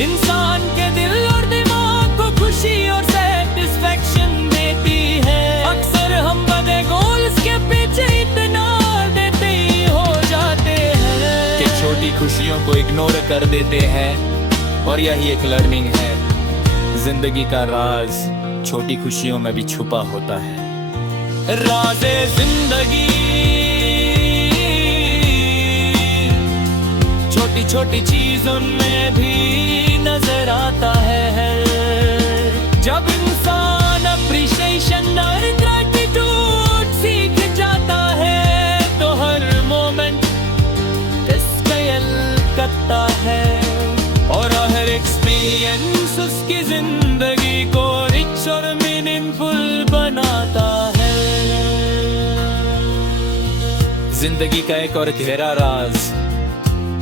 इंसान के दिल और दिमाग को खुशी और सेटिस्फेक्शन देती है। अक्सर हम बड़े गोल्स के पीछे इतना देते ही हो जाते हैं कि छोटी खुशियों को इग्नोर कर देते हैं। और यही एक लर्निंग है, जिंदगी का राज छोटी खुशियों में भी छुपा होता है। राज़े जिंदगी छोटी छोटी चीजों में भी नजर आता है। जब इंसान अप्रिशिएशन और ग्रैटिट्यूड सीख जाता है तो हर मोमेंट स्केल करता है और हर एक्सपीरियंस उसकी जिंदगी को रिच और मीनिंगफुल बनाता है। जिंदगी का एक और गहरा राज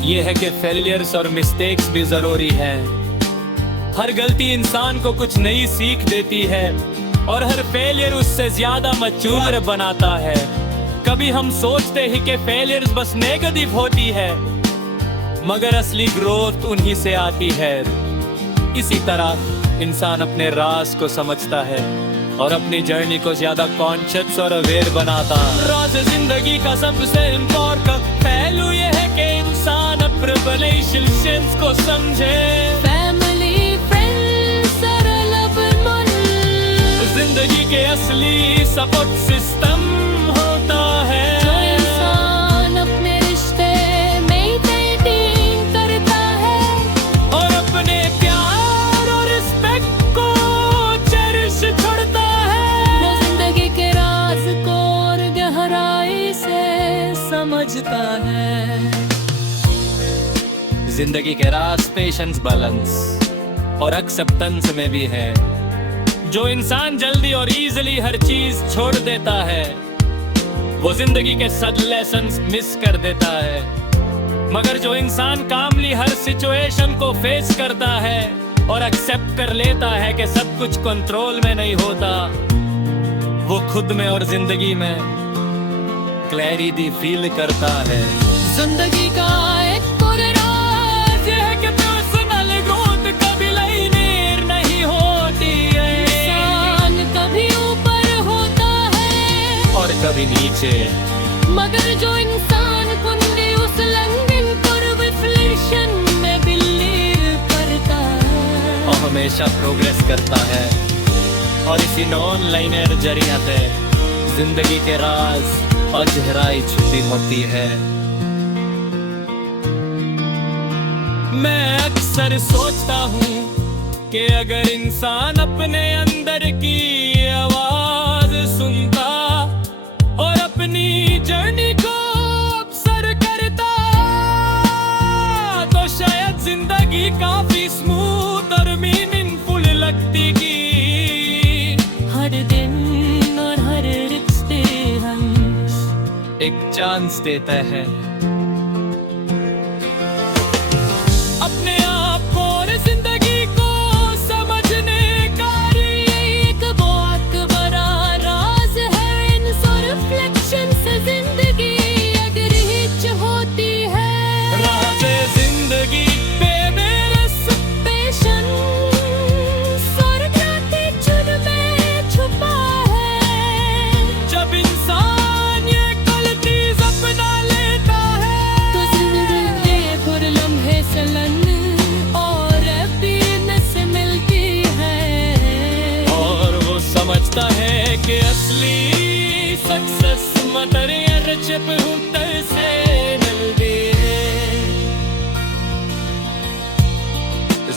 ये है कि फेलियर्स और मिस्टेक्स भी जरूरी हैं। हर गलती इंसान को कुछ नई सीख देती है और हर फेलियर उससे ज्यादा मैच्योर बनाता है। कभी हम सोचते हैं कि फेलियर्स बस नेगेटिव होती है, मगर असली ग्रोथ उन्हीं से आती है। इसी तरह इंसान अपने राज को समझता है और अपनी जर्नी को ज्यादा कॉन्शियस और अवेयर बनाता। राज जिंदगी का सबसे इम्पोर्टेंट पहलू ये है कि इंसान अपने रिलेशनशिप्स को समझे। फैमिली, फ्रेंड्स और लवर मन जिंदगी के असली सपोर्ट सिस्टम होता है। जो इंसान अपने रिश्ते में डेटिंग करता है और अपने प्यार और रिस्पेक्ट को चेरिश छोड़ता है, वो जिंदगी के राज को और गहराई से समझता है। जिंदगी के राज पेशेंस, बैलेंस और एक्सेप्टेंस में भी है। जो इंसान जल्दी और इजीली हर चीज छोड़ देता है वो जिंदगी के सब लेसन्स मिस कर देता है। मगर जो इंसान कामली हर सिचुएशन को फेस करता है और एक्सेप्ट कर लेता है कि सब कुछ कंट्रोल में नहीं होता, वो खुद में और जिंदगी में क्लैरिटी फील करता है। जिंदगी का एक और राज है कि पर्सनल ग्रोथ कभी लाइनेर नहीं होती है। इंसान कभी ऊपर होता है और कभी नीचे, मगर जो इंसान कुंडी उस लंघन कर्व रिफ्लेक्शन में बिलीव करता है और हमेशा प्रोग्रेस करता है। और इसी नॉन लाइनर जरिया से जिंदगी के राज और गहराई छुपी होती है। मैं अक्सर सोचता हूँ कि अगर इंसान अपने अंदर की आवाज सुनता और अपनी जर्नी को अक्सर करता तो शायद जिंदगी काफी स्मूथ और मीनिंगफुल लगती की। हर दिन और हर रिश्ते हम एक चांस देता है अपने आप को और जिंदगी को समझने का। एक बहुत बड़ा राज है इन रिफ्लेक्शन से जिंदगी अगर हिच होती है। राज जिंदगी पे मेरे पेशेंस और ग्रैटिट्यूड में छुपा है। जब इंसान ये क्वालिटीज अपना लेता है तो जिंदगी बुरे लम्हे से और हैप्पीनेस मिलती है और वो समझता है कि असली सक्सेस मटेरियलिस्टिक होते से मिलती है।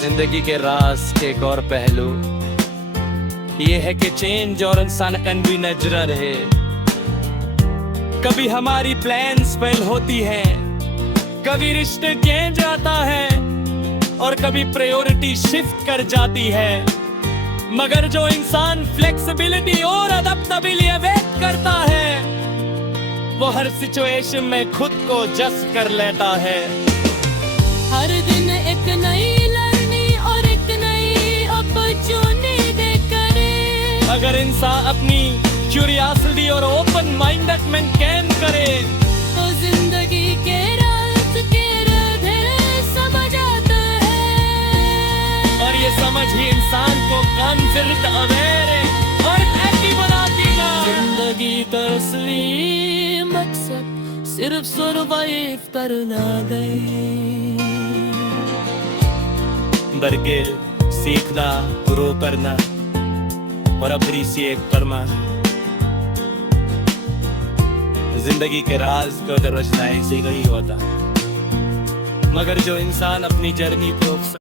जिंदगी के राज के एक और पहलू ये है कि चेंज और इंसान कन भी नजर रहे। कभी हमारी प्लान्स फेल होती है, कभी रिश्ते चेंज आता है और कभी प्रायोरिटी शिफ्ट कर जाती है। मगर जो इंसान फ्लेक्सिबिलिटी और अडैप्टेबिलिटी वेट करता है वो हर सिचुएशन में खुद को जस्ट कर लेता है। हर दिन एक नई लर्निंग और एक नई अपॉर्चुनिटी करे। अगर इंसान अपनी क्यूरियोसिटी और ओपन माइंडेड मेंटेन करे तो जिंदगी के राज के राधे समझ आता है। समझ ही इंसान को कॉन्फिडेंट, अवेयर और हैप्पी बनाती है। जिंदगी का असली मकसद सिर्फ सरवाइव करना नहीं, बल्कि सीखना, ग्रो करना और अप्रिशिएट करना। जिंदगी के राज को दरवाजा ऐसे ही होता, मगर जो इंसान अपनी जर्नी को